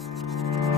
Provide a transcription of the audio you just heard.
you